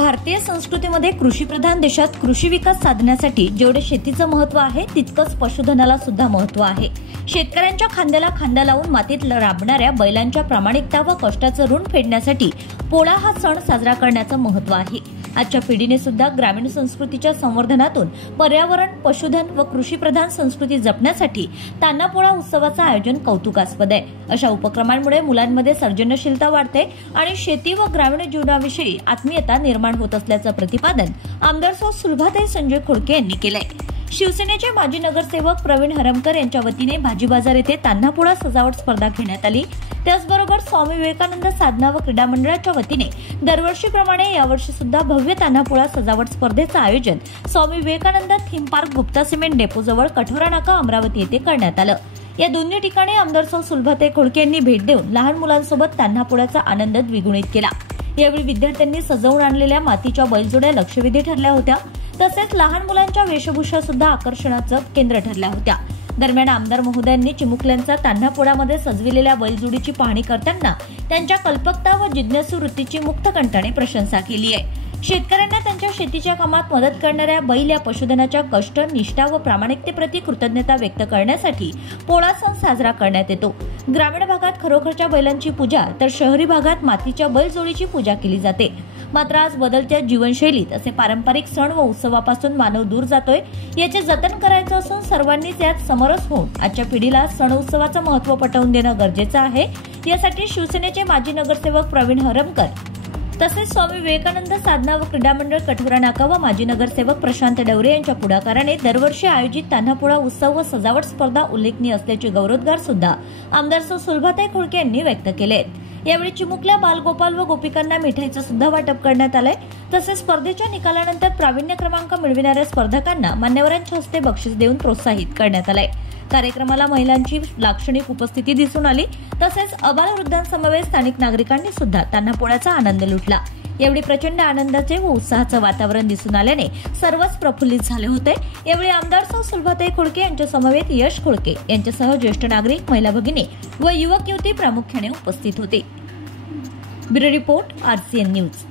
भारतीय संस्कृतीमध्ये कृषीप्रधान देशात कृषी विकास साधण्यासाठी जेवढे शेतीचं महत्त्व आहे तितकंच पशुधनाला सुद्धा महत्त्व आहे। शेतकऱ्यांच्या खांद्याला खांदा लावून मातीत राबणाऱ्या बैलांच्या प्रामाणिकता व कष्टाचं ऋण फेडण्यासाठी पोळा हा सण साजरा करण्याचं महत्त्व आहे। आजच्या पिढीने सुद्धा ग्रामीण संस्कृतीच्या संवर्धनातून पर्यावरण, पशुधन व कृषीप्रधान संस्कृती जपण्यासाठी तान्हा पोळा उत्सवाचं आयोजन कौतुकास्पद आहे। अशा उपक्रमांमुळे मुलांमध्ये सर्जनशीलता वाढते आणि शेती व ग्रामीण जीवनाविषयी आत्मीयता निर्माण होत असल्याचं प्रतिपादन आमदार सुलभाताई संजय खोडके यांनी केलंय। शिवसेनेचे माजी नगरसेवक प्रवीण हरमकर यांच्या वतीने भाजी बाजार येथे तान्हा पोळा सजावट स्पर्धा घेण्यात आली। त्याचबरोबर स्वामी विवेकानंद साधना व क्रीडा मंडळाच्या वतीने दरवर्षीप्रमाणे यावर्षी सुद्धा भव्य तान्हा पोळा सजावट स्पर्धेचं आयोजन Swami Vivekananda theme park Gupta cement डेपोजवळ कठोरा नाका अमरावती येथे करण्यात आलं। या दोन्ही ठिकाणी आमदार सुलभाताई खोडके यांनी भेट देऊन लहान मुलांसोबत तान्हा पोळ्याचा आनंद द्विगुणित केला। यावेळी विद्यार्थ्यांनी सजवून आणलेल्या मातीच्या बैलजोड्या लक्षवेधी ठरल्या होत्या, तसेच लहान मुलांच्या वेशभूषा सुद्धा आकर्षणाचं केंद्र ठरल्या होत्या। दरम्यान आमदार महोदयांनी चिमुकल्यांचा तान्हा पोळ्यामध्ये सजविलेल्या बैलजोडीची पाहणी करताना त्यांच्या कल्पकता व जिज्ञासू वृत्तीची मुक्तकंठाने प्रशंसा केली आहे। शेतकऱ्यांना त्यांच्या शेतीच्या कामात मदत करणाऱ्या बैल या पशुधनाच्या कष्ट, निष्ठा व प्रामाणिकतेप्रती कृतज्ञता व्यक्त करण्यासाठी पोळा सण साजरा करण्यात येतो। ग्रामीण भागात खरोखरच्या बैलांची पूजा तर शहरी भागात मातीच्या बैलजोडीची पूजा केली जाते। मात्र आज बदलत्या जीवनशैलीत असे पारंपरिक सण व उत्सवापासून मानव दूर जातोय, याचे जतन करायचं असून सर्वांनीच यात समरस होऊन आजच्या पिढीला सण उत्सवाचं महत्त्व पटवून देणं गरजेचं आहे। यासाठी शिवसेनेचे माजी नगरसेवक प्रवीण हरमकर तसेच स्वामी विवेकानंद साधना व क्रीडा मंडळ कठोरा नाका व माजी नगरसेवक प्रशांत डवरे यांच्या पुढाकाराने दरवर्षी आयोजित तान्हा पोळा उत्सव व सजावट स्पर्धा उल्लेखनीय असल्याचे गौरवोद्गार सुद्धा आमदार सुलभाताई खोडके यांनी व्यक्त केले आहेत। यावेळी चिमुकल्या बालगोपाल व गोपिकांना मिठाईचं सुद्धा वाटप करण्यात आलंय। तसेच स्पर्धेच्या निकालानंतर प्रावीण्य क्रमांक मिळविणाऱ्या स्पर्धकांना मान्यवरांच्या हस्ते बक्षीस देऊन प्रोत्साहित करण्यात आलंय। कार्यक्रमाला महिलांची लाक्षणिक उपस्थिती दिसून आली, तसेच अबालवृद्धांसमवेत स्थानिक नागरिकांनी सुद्धा तान्हा पोळ्याचा आनंद लुटला। यावेळी प्रचंड आनंदाचे व उत्साहाचं वातावरण दिसून आल्याने सर्वच प्रफुल्लित झाले होते। यावेळी आमदार सुलभाताई खोडके यांच्या समवेत यश खोडके यांच्यासह ज्येष्ठ नागरिक, महिला भगिनी व युवक युवती प्रामुख्याने उपस्थित होते। Bureau report, RCN news.